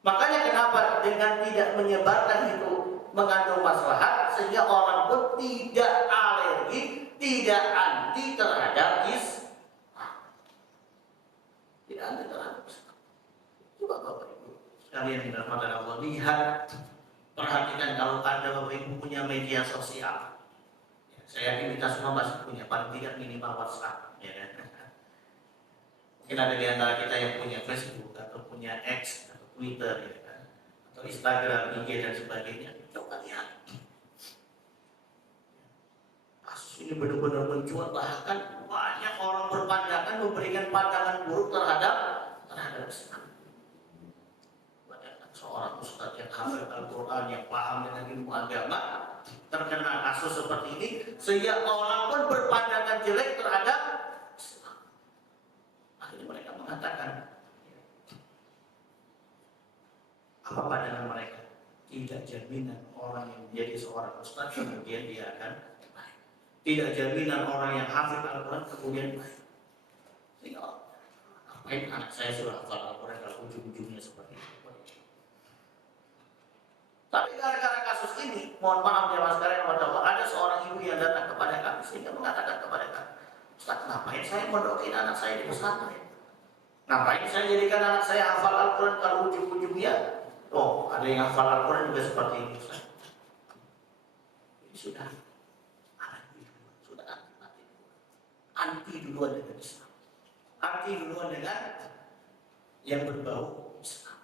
Makanya kenapa dengan tidak menyebarkan itu mengandung maslahat, sehingga orang pun tidak alergi, tidak anti terhadap Islam. Tidak anti terhadap Islam. Coba Bapak Ibu sekalian yang dirahmati Allah, lihat, perhatikan kalau ada Bapak Ibu punya media sosial. Saya yakin kita semua masih punya, paling tidak minimal WhatsApp, ya kan? Mungkin ada di antara kita yang punya Facebook atau punya X, Twitter, ya kan? Atau Instagram, IG dan sebagainya. Coba lihat. Kasus ini benar-benar mencuat, bahkan banyak orang berpandangan memberikan pandangan buruk terhadap Islam. Bayangkan seorang ustadz yang hafal Al-Quran, yang paham dengan ilmu agama, terkena kasus seperti ini, sehingga orang pun berpandangan jelek terhadap Islam. Akhirnya mereka mengatakan, apa pandangan mereka? tidak jaminan orang yang menjadi seorang ustaz kemudian dia akan baik. Tidak jaminan orang yang hafid Al-Quran kemudian baik. Sehingga ngapain anak saya sudah hafal Al-Quran kalau ujung-ujungnya seperti itu. Tapi gara-gara kasus ini, mohon maaf ya mas sekalian, ada seorang ibu yang datang kepada kami sehingga mengatakan kepada kami, Ustaz, ngapain saya mondokin anak saya di pesantren? Ngapain saya jadikan anak saya hafal Al-Quran kalau ujung-ujungnya? Oh, ada yang hafal Al-Quran juga seperti ini, Ustaz. Ini sudah anti duluan dengan Islam, anti duluan dengan yang berbau Islam.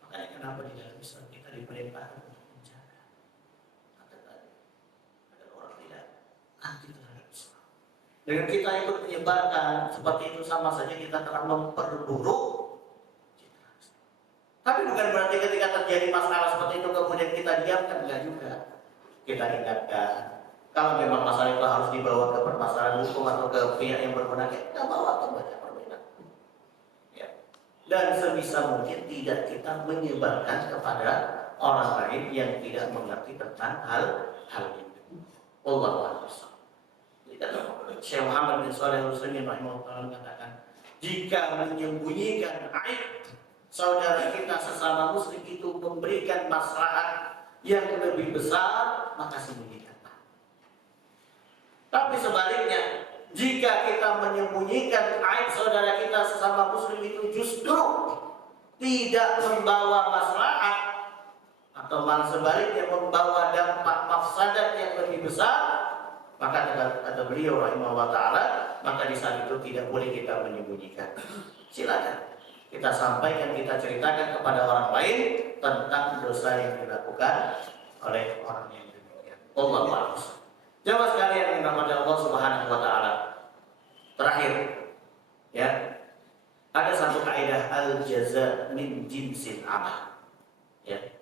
Makanya kenapa di dalam Islam kita diperintahkan untuk menjaga agar orang tidak anti terhadap Islam. Dengan kita ikut menyebarkan seperti itu sama saja kita telah memperburuk citra Islam. Tapi bukan berarti ketika terjadi masalah seperti itu kemudian kita diamkan, enggak juga. Kita ingatkan. Kalau memang masalah itu harus dibawa ke permasalahan hukum atau ke pihak yang berwenang, kita bawa ke banyak perbedaan. Ya. Dan sebisa mungkin tidak kita menyebarkan kepada orang lain yang tidak mengerti tentang hal ini. Wallahu a'lam. Syekh Muhammad bin Shalih Al-Utsaimin rahimahullah mengatakan, jika menyembunyikan aib saudara kita sesama muslim itu memberikan maslahat yang lebih besar, maka sembunyikan. Tapi sebaliknya, jika kita menyembunyikan aib saudara kita sesama muslim itu justru tidak membawa maslahat atau malah sebaliknya membawa dampak mafsadat yang lebih besar, maka kata beliau rahimahullah ta'ala, maka di saat itu tidak boleh kita menyembunyikan. Silakan kita sampaikan, kita ceritakan kepada orang lain tentang dosa yang dilakukan oleh orang yang demikian. Allahu a'lam. Jamaah sekalian yang dirahmati Allah Subhanahu wa taala. Terakhir, ya. Ada satu kaidah al-jaza min jinsil amal. Ya.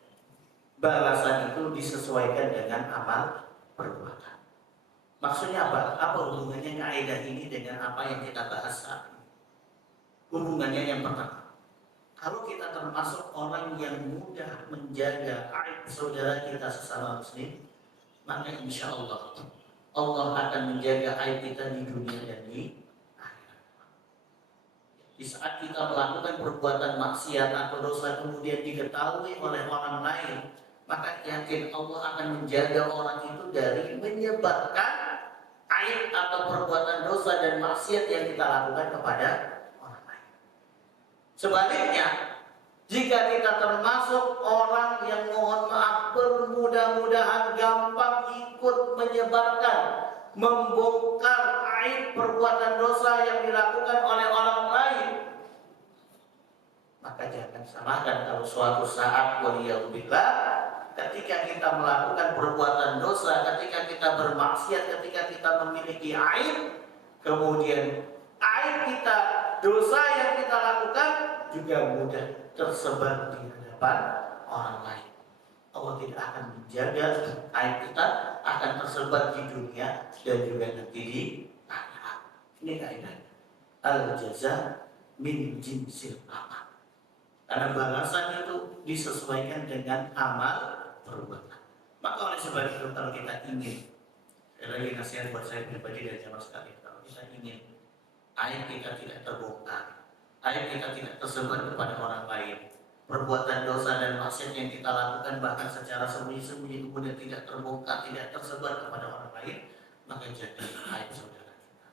Balasan itu disesuaikan dengan amal perbuatan. Maksudnya apa? Apa hubungannya kaidah ini dengan apa yang kita bahas saat ini? Hubungannya yang pertama, kalau kita termasuk orang yang mudah menjaga aib saudara kita sesama muslim, maka insya Allah akan menjaga aib kita di dunia dan di akhirat. Di saat kita melakukan perbuatan maksiat atau dosa kemudian diketahui oleh orang lain, maka yakin Allah akan menjaga orang itu dari menyebarkan aib atau perbuatan dosa dan maksiat yang kita lakukan kepada orang lain. Sebaliknya, jika kita termasuk orang yang mohon maaf bermudah-mudahan gampang ikut menyebarkan, membongkar aib perbuatan dosa yang dilakukan oleh orang lain, maka jangan salahkan kalau suatu saat waliyahulillah ketika kita melakukan perbuatan dosa, ketika kita bermaksiat, ketika kita memiliki aib, kemudian aib kita, dosa yang kita lakukan juga mudah tersebar di hadapan orang lain. Allah tidak akan menjaga aib kita akan tersebar di dunia dan juga nanti di akhirat. Ini kaidah al-jaza min jinsil amal. Karena balasan itu disesuaikan dengan amal perbuatan. Maka oleh sebab itu kalau kita ingin, sekali lagi nasihat buat saya pribadi dan jamaah sekalian, kalau kita ingin aib kita tidak terbongkar, aib kita tidak tersebar kepada orang lain, perbuatan dosa dan maksiat yang kita lakukan bahkan secara sembunyi-sembunyi kemudian tidak terbongkar, tidak tersebar kepada orang lain, maka jaga aib saudara kita.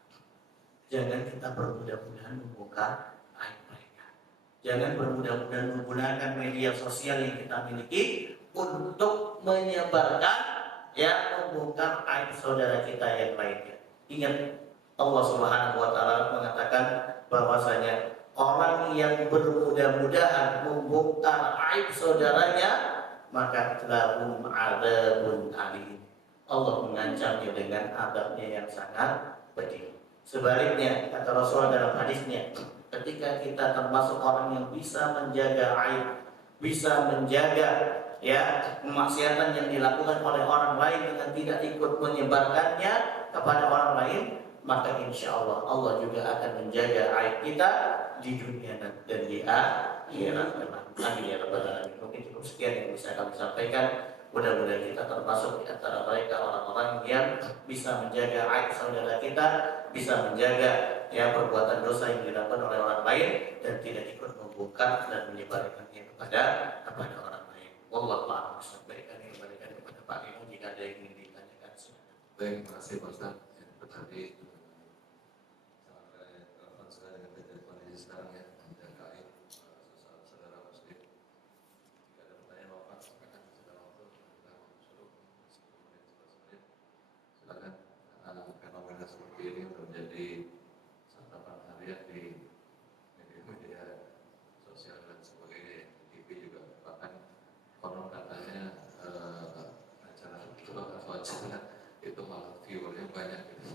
Jangan kita bermudah-mudahan membongkar aib mereka. Jangan bermudah-mudahan menggunakan media sosial yang kita miliki untuk menyebarkan, membongkar aib saudara kita yang lainnya. Ingat, Allah Subhanahu wa taala mengatakan bahwasanya orang yang bermudah-mudahan membongkar aib saudaranya, maka lahum adzabun alim. Allah mengancamnya dengan azabnya yang sangat pedih. Sebaliknya, kata Rasulullah dalam hadisnya, ketika kita termasuk orang yang bisa menjaga aib, bisa menjaga kemaksiatan yang dilakukan oleh orang lain dengan tidak ikut menyebarkannya kepada orang lain, maka insya Allah Allah juga akan menjaga aib kita di dunia dan di akhirat. akhirat. Amin ya rabbal alamin. Mungkin cukup sekian yang bisa kami sampaikan. Mudah-mudahan kita termasuk di antara mereka orang-orang yang bisa menjaga aib saudara kita, bisa menjaga ya perbuatan dosa yang dilakukan oleh orang lain dan tidak ikut membongkar dan menyebarkannya kepada orang lain. Wallahu a'lam. Sampaikan kepada Pak Inu jika ada yang ingin ditanyakan. Baik, terima kasih Pak Ustaz. Tadi sangat relevan sekali dengan kejadian sekarang ya, menjaga aib saudara muslim. Jika ada pertanyaan Bapak, silakan sudah waktu kita suruh 10 menit 11 menit. Silakan. Fenomena seperti ini sudah menjadi santapan harian di media sosial dan sebagainya. TV juga bahkan konon katanya acara itu malah viewernya banyak gitu.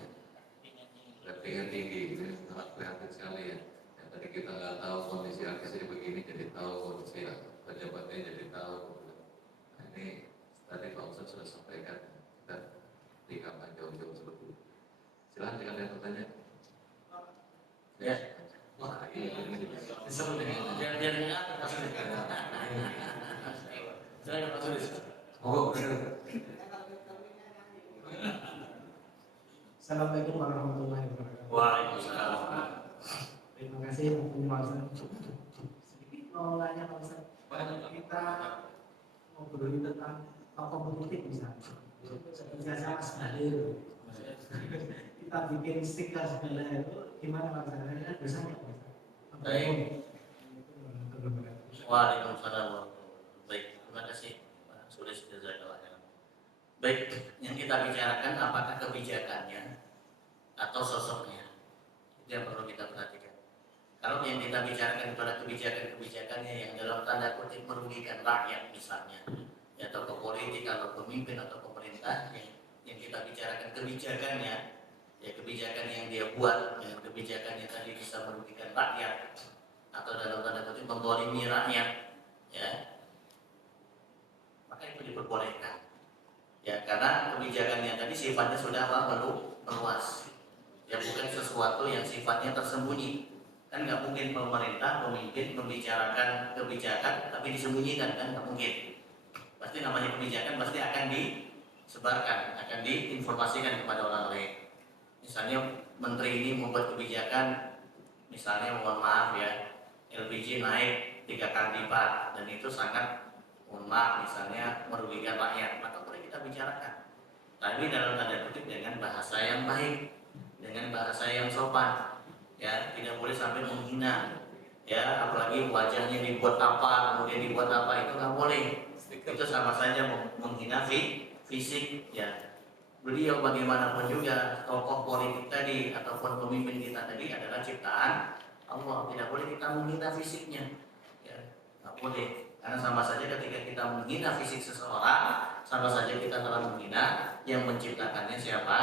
Ratingnya tinggi, ini sangat prihatin sekali ya. Yang tadi kita nggak tahu kondisi artisnya begini, jadi tahu kondisi pejabatnya jadi tahu. Nah, ini tadi Pak Ustadz sudah sampaikan, kita tinggalkan jauh-jauh seperti itu. Silahkan jika ada yang bertanya. Ya. Wah, ini seru nih. Biar ingat. Saya Pak Sulis. Oh, Assalamualaikum warahmatullahi wabarakatuh. Waalaikumsalam. Terima kasih Pak Ustaz. Sedikit mau nanya Pak Ustaz. Kita ngobrolin tentang tokoh politik misalnya. Bisa sama sekali. Kita bikin stiker segala itu gimana Pak Ustaz? Ini biasanya Pak Ustaz. Baik. Waalaikumsalam. Baik, terima kasih Pak Sulis. Baik, yang kita bicarakan apakah kebijakannya atau sosoknya, itu yang perlu kita perhatikan. Kalau yang kita bicarakan adalah kebijakan-kebijakannya yang dalam tanda kutip merugikan rakyat misalnya, ya, atau politik atau pemimpin atau pemerintah, yang kita bicarakan kebijakannya, ya kebijakan yang dia buat, yang kebijakannya tadi bisa merugikan rakyat atau dalam tanda kutip menzalimi rakyat, ya, maka itu diperbolehkan. Ya, karena kebijakannya tadi sifatnya sudah meluas. Ya, bukan sesuatu yang sifatnya tersembunyi. Kan nggak mungkin pemerintah, pemimpin membicarakan kebijakan tapi disembunyikan, kan nggak mungkin. Pasti namanya kebijakan pasti akan disebarkan, akan diinformasikan kepada orang lain. Misalnya menteri ini membuat kebijakan, misalnya mohon maaf ya, LPG naik 3 kali lipat dan itu sangat mohon maaf misalnya merugikan rakyat, maka boleh kita bicarakan, tapi dalam tanda kutip dengan bahasa yang baik, dengan bahasa yang sopan, ya, tidak boleh sampai menghina, ya, apalagi wajahnya dibuat apa, kemudian dibuat apa, itu nggak boleh. Itu sama saja menghina fisik, ya. Beliau bagaimanapun juga tokoh politik tadi ataupun pemimpin kita tadi adalah ciptaan Allah, tidak boleh kita menghina fisiknya, ya, nggak boleh. Karena sama saja ketika kita menghina fisik seseorang, sama saja kita telah menghina yang menciptakannya siapa?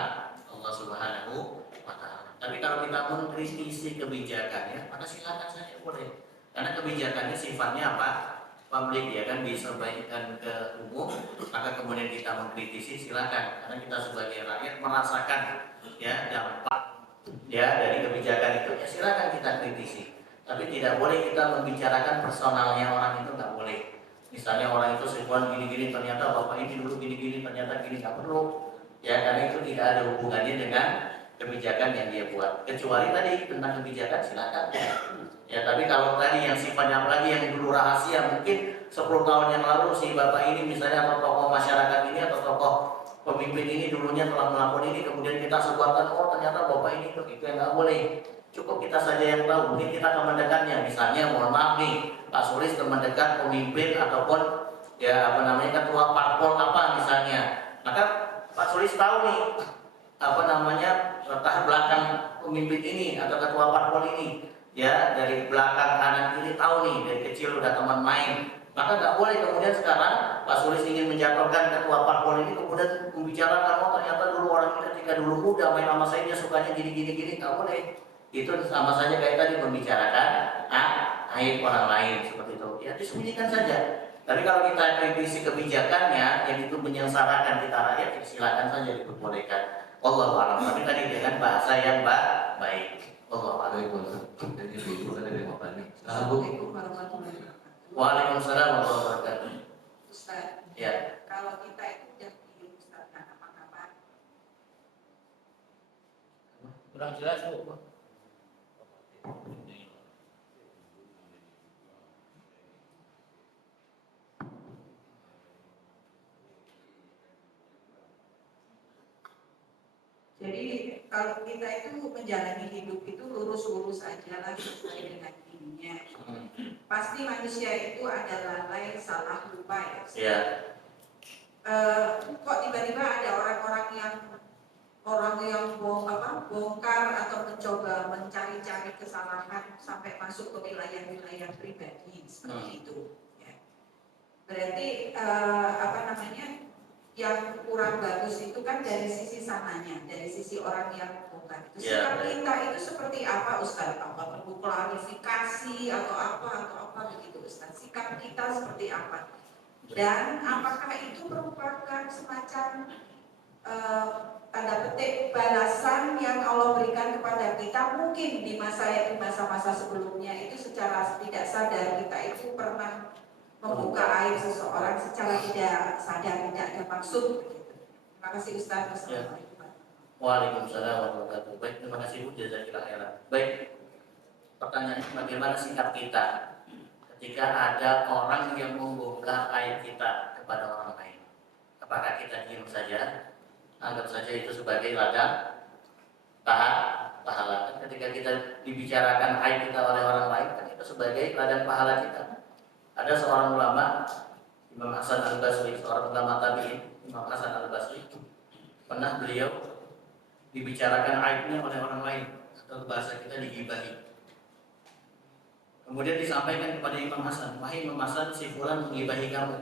Allah Subhanahu wa Ta'ala. Tapi kalau kita mengkritisi kebijakannya, maka silakan saja boleh. Karena kebijakannya sifatnya apa? Publik, ya kan, disampaikan ke umum, maka kemudian kita mengkritisi, silakan. Karena kita sebagai rakyat merasakan ya dampak ya dari kebijakan itu, ya silakan kita kritisi. Tapi tidak boleh kita membicarakan personalnya orang itu, nggak boleh. Misalnya orang itu sebuah gini-gini, ternyata bapak ini dulu gini-gini, ternyata gini, nggak perlu. Ya, karena itu tidak ada hubungannya dengan kebijakan yang dia buat. Kecuali tadi tentang kebijakan silakan. Ya, tapi kalau tadi yang sifatnya apalagi yang dulu rahasia, mungkin 10 tahun yang lalu si bapak ini misalnya atau tokoh masyarakat ini atau tokoh pemimpin ini dulunya telah melakukan ini, kemudian kita sebarkan, oh ternyata bapak ini begitu, yang nggak boleh. Cukup kita saja yang tahu, mungkin kita akan mendekatnya. Misalnya mohon maaf nih, Pak Sulis teman dekat pemimpin ataupun ya apa namanya ketua parpol apa misalnya, maka Pak Sulis tahu nih apa namanya latar belakang pemimpin ini atau ketua parpol ini, ya dari belakang kanan kiri tahu nih, dari kecil udah teman main. Maka nggak boleh kemudian sekarang Pak Sulis ingin menjatuhkan ketua parpol ini kemudian membicarakan, oh ternyata dulu orang ini ketika dulu muda main sama saya dia sukanya gini, nggak boleh. Itu sama saja kayak tadi membicarakan aib orang lain seperti itu. Ya disembunyikan saja. Tapi kalau kita kritisi kebijakannya yang itu menyengsarakan kita rakyat, ya silakan saja diperbolehkan. Wallahu a'lam. Tapi tadi dengan bahasa yang baik. Allah Waalaikumsalam. Jadi ibu ada yang mau tanya. Assalamualaikum warahmatullahi wabarakatuh. Waalaikumsalam warahmatullahi wabarakatuh. Ustaz, Ya. kalau kita itu udah hidup Ustaz, kan apa-apa? Kurang jelas Bu. Jadi kalau kita itu menjalani hidup itu lurus-lurus aja lah sesuai dengan dirinya. Pasti manusia itu ada lalai, salah, lupa ya. Ustaz. Ya. Kok tiba-tiba ada orang yang bongkar atau mencoba mencari-cari kesalahan sampai masuk ke wilayah-wilayah pribadi seperti itu. Ya. Berarti yang kurang bagus itu kan dari sisi sananya, dari sisi orang yang bongkar itu. Sikap kita itu seperti apa Ustaz? Apa perlu klarifikasi atau apa begitu Ustaz? Sikap kita seperti apa? Dan apakah itu merupakan semacam tanda petik balasan yang Allah berikan kepada kita? Mungkin di masa-masa sebelumnya itu secara tidak sadar kita itu pernah membuka aib seseorang secara tidak sadar, tidak ada maksud begitu. Terima kasih Ustaz. Assalamualaikum. Waalaikumsalam warahmatullahi wabarakatuh. Baik, terima kasih Bu, jazakallahu khairan. Baik. Pertanyaannya bagaimana sikap kita ketika ada orang yang membongkar aib kita kepada orang lain? Apakah kita diam saja? Anggap saja itu sebagai ladang pahala. Ketika kita dibicarakan aib kita oleh orang lain, kan itu sebagai ladang pahala kita. Ada seorang ulama, Imam Hasan Al-Basri, seorang ulama tabi'in, Imam Hasan Al-Basri, pernah beliau dibicarakan aibnya oleh orang lain, atau bahasa kita digibahi. Kemudian disampaikan kepada Imam Hasan, wahai Imam Hasan, si fulan menggibahi kamu.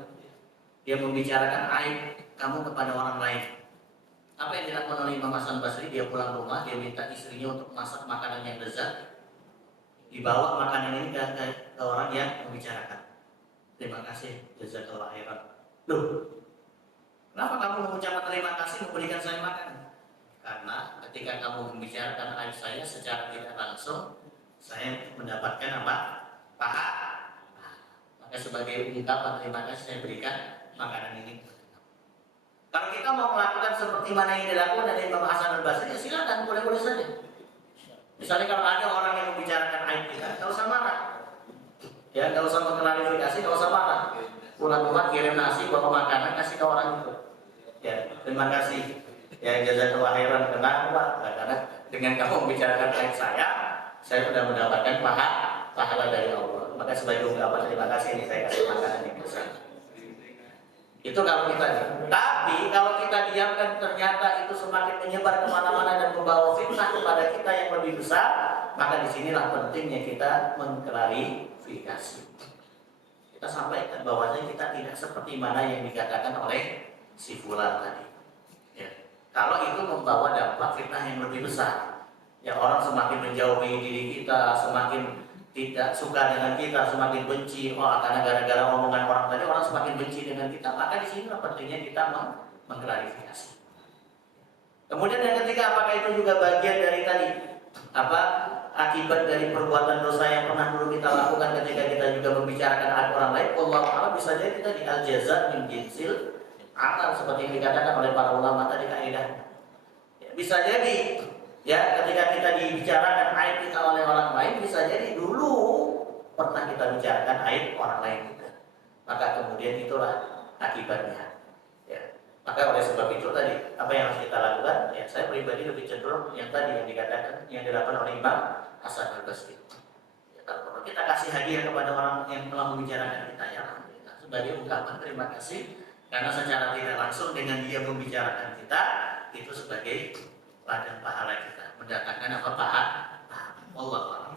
Dia membicarakan aib kamu kepada orang lain. Apa yang dilakukan oleh Imam Hasan Basri? Dia pulang rumah, dia minta istrinya untuk masak makanan yang lezat, dibawa makanan ini ke orang yang membicarakan. Terima kasih, jazakallahu khairan. Loh, kenapa kamu mengucapkan terima kasih memberikan saya makan? Karena ketika kamu membicarakan aib saya secara tidak langsung, saya mendapatkan apa? Pahala. Maka sebagai ungkapan terima kasih saya berikan makanan ini. Kalau kita mau melakukan seperti mana yang dilakukan oleh Imam Hasan Al-Basri, ya silakan, boleh-boleh saja. Misalnya kalau ada orang yang membicarakan aib kita, nggak usah marah. Ya, nggak usah mengklarifikasi, nggak usah marah. Pulang rumah kirim nasi, bawa makanan, kasih ke orang itu. Ya, terima kasih. Ya, jazakallahu khairan. Kenapa? Karena dengan kamu membicarakan aib saya sudah mendapatkan pahala dari Allah. Maka sebagai ungkapan terima kasih ini saya kasih makanan yang besar. Itu kalau kita diam. Tapi kalau kita diamkan ternyata itu semakin menyebar kemana-mana dan membawa fitnah kepada kita yang lebih besar, maka disinilah pentingnya kita mengklarifikasi. Kita sampaikan bahwasanya kita tidak seperti mana yang dikatakan oleh si fulan tadi. Ya. Kalau itu membawa dampak fitnah yang lebih besar, ya orang semakin menjauhi diri kita, semakin tidak suka dengan kita, semakin benci. Karena gara-gara omongan orang tadi orang semakin benci dengan kita. Maka di sini pentingnya kita mengklarifikasi. Kemudian yang ketiga, apakah itu juga bagian dari tadi akibat dari perbuatan dosa yang pernah dulu kita lakukan ketika kita juga membicarakan aib orang lain? Allah Taala bisa jadi tadi al-jaza min jinsil amal seperti yang dikatakan oleh para ulama tadi kaidah. Ya, bisa jadi. Ya, ketika kita dibicarakan aib kita oleh orang lain, bisa jadi dulu pernah kita bicarakan aib orang lain juga. Maka kemudian itulah akibatnya. Ya. Maka oleh sebab itu tadi, apa yang harus kita lakukan? Ya, saya pribadi lebih cenderung yang tadi yang dikatakan, yang dilakukan oleh Imam Hasan Al-Basri. Ya, kalau kita kasih hadiah kepada orang yang telah membicarakan kita, ya sebagai ungkapan terima kasih, karena secara tidak langsung dengan dia membicarakan kita, itu sebagai ladang pahala kita, mendatangkan apa pahala? Allah.